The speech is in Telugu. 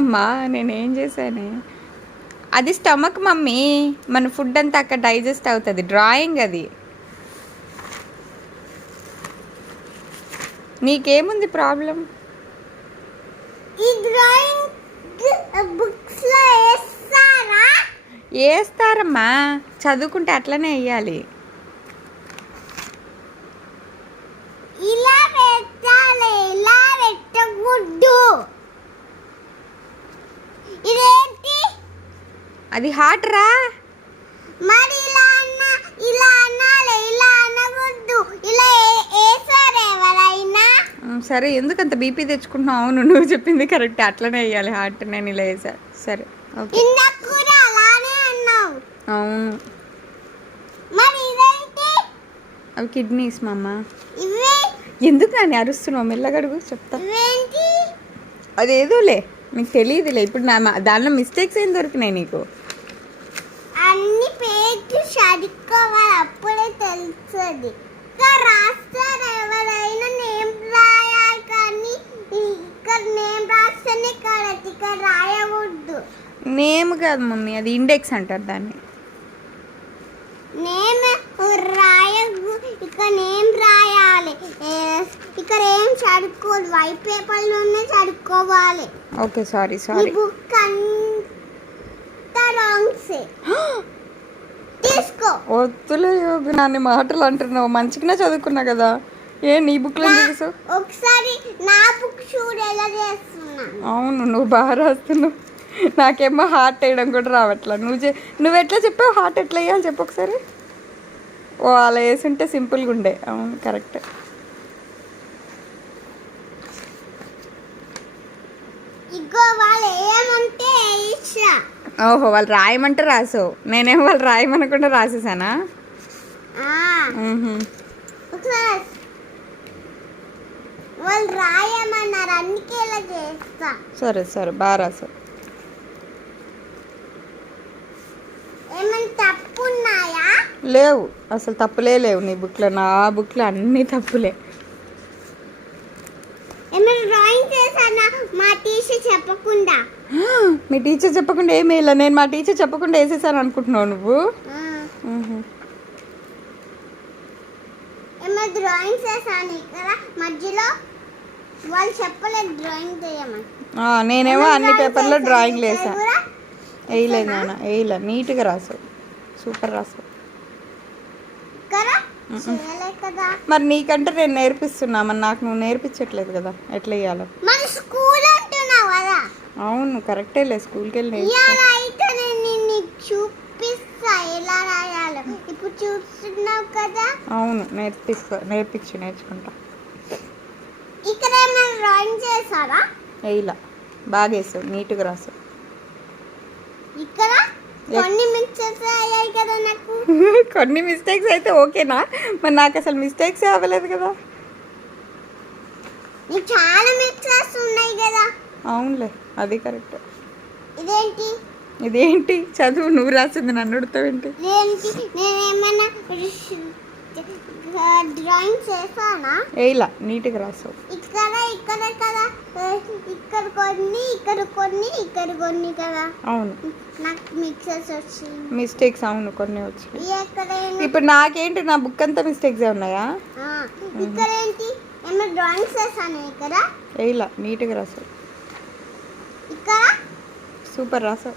అమ్మ నేనేం చేశాను? అది స్టమక్ మమ్మీ, మన ఫుడ్ అంతా అక్కడ డైజెస్ట్ అవుతుంది. డ్రాయింగ్ అది. నీకేముంది ప్రాబ్లం? ఈ డ్రాయింగ్ బుక్స్ లో వేస్తారా? వేస్తారమ్మా, చదువుకుంటే అట్లనే వేయాలి. ఇలా పెట్టాలి, ఇలా పెట్టకూడదు. ఇదేంటి? అది హార్ట్ రా. మరి ఇలా అనాలి, ఇలా అనకూడదు. ఇలా వేసారు ఎవరైనా? సరే, ఎందుకంత బీపీ తెచ్చుకుంటున్నావు? అవును, నువ్వు చెప్పింది కరెక్ట్, అట్లనే వేయాలి హార్ట్. నేను ఇలా వేసా. సరే, ఓకే. ఇందాక కూడా అలానే అన్నావు. అవును. మరి ఇదేంటి? అవి కిడ్నీస్ మమ్మ. ఇవే ఎందుకు అని అరుస్తున్నావు? మెల్లగడుగు, చెప్తా. ఇవేంటి? అదేదోలే, నీకు తెలియదులే. ఇప్పుడు దానిలో మిస్టేక్స్ ఏం దొరికినాయి నీకు? అన్ని పేజీ చదువుకోవాలి, అప్పుడే తెలుస్తుంది. ఇక్కడ రాస్తారు ఎవరైనా నేమ్ రాయాలి, కానీ ఇక్కడ నేమ్ రాస్తేనే కరెక్ట్, ఇక్కడ రాయకూడదు. నేమ్ కాదు మమ్మీ, అది ఇండెక్స్ అంటారు దాన్ని. నేమ్ ఇక్కడ నేమ్ రాయాలి. ఇక్కడ ఏం చదువుకోవాలి, వైట్ పేపర్లోనే చదువుకోవాలి. Okay, sorry sorry. బుక్ అంతా రాంగ్సే. తీసుకో. వద్దులే యోగి, నాన్ని మాటలు అంటున్నావు. మంచిగానే చదువుకున్నా కదా. నీ బుక్లో చూసావు? ఒకసారి నా బుక్ చూడు ఎలా చేస్తున్నా. అవును, నువ్వు బాగా రాస్తున్నావు. నాకేమో హార్ట్ వేయడం కూడా రావట్లా. నువ్వు ఎట్లా చెప్పావు? హార్ట్ ఎట్లా వేయాలి చెప్పు ఒకసారి. ఓ, అలా వేసుంటే సింపుల్గా ఉండే. అవును, కరెక్ట్. ఇగో వాళ్ళు ఏమంటే ఓహో, వాళ్ళు రాయమంటే రాసావు. నేనేమో వాళ్ళు రాయమనకుండా రాసేసానా? వాళ్ళు రాయమన్నారు, అందుకే ఇలా చేస్తా. సరే సరే, బాగా రాసావు. ఏమైనా తప్పు ఉన్నాయా? లేవు, అసలు తప్పులే లేవు నీ బుక్లో. నా బుక్లో అన్నీ తప్పులే. ఏమైనా డ్రాయింగ్ చేశానా మా టీచర్ చెప్పకుండా? మీ టీచర్ చెప్పకుండా ఏమీ వేయలే. నేను మా టీచర్ చెప్పకుండా వేసేసాను అనుకుంటున్నావు నువ్వు? ఏమైనా డ్రాయింగ్ చేశాను ఇక్కడ మధ్యలో, వాళ్ళు చెప్పలేదు డ్రాయింగ్ చేయమని. నేనేమో అన్ని పేపర్లో డ్రాయింగ్లు వేసా. వేయలేదు నాన్న, వేయలే. నీట్గా రాసావు, సూపర్ రాసావు. మరి నీకంటే నేను నేర్పిస్తున్నా, మరి నాకు నువ్వు నేర్పించట్లేదు కదా ఎట్లా వేయాలో. అవును, కరెక్టేలే. స్కూల్కి వెళ్ళి చూపిస్తా ఎలా రాయాలో. ఇప్పుడు చూస్తున్నావు కదా. అవును, నేర్చుకుంటా. ఇక్కడ ఏమైనా డ్రాయింగ్ చేశారా? వేయలా, బాగా వేసావు, నీట్గా రాసావు. ఇక్కడ కొన్ని మిస్టేక్స్ అయ్యాయి కదా నాకు. కొన్ని మిస్టేక్స్ అయితే ఓకేనా? మరి నాకు అసలు మిస్టేక్స్ అవ్వలేదు కదా. నీకు చాలా మిస్టేక్స్ ఉన్నాయి కదా. అవునులే, అది కరెక్ట్. ఇదేంటి చదువు, నువ్వు రాసింది నన్ను అడుగుతావేంటి? నేనేమన్నా డ్రాయింగ్ చేశానా? వేయలా, నీట్గా రాసావు. ఇక్కడ కదా, ఇక్కడ కొన్ని, ఇక్కడ కొన్ని, ఇక్కడ కొన్ని కదా. అవును, నాకు మిస్టేక్స్ అవును కొన్ని వచ్చాయి. ఇప్పుడు నాకేంటి, నా బుక్ అంతా మిస్టేక్స్ ఉన్నాయా? ఇక్కడ ఏంటి? ఏమైనా డ్రాయింగ్ చేశాను ఇక్కడ? వేయలా, నీట్గా రాసావు. ఇక్కడ సూపర్ రాసావు.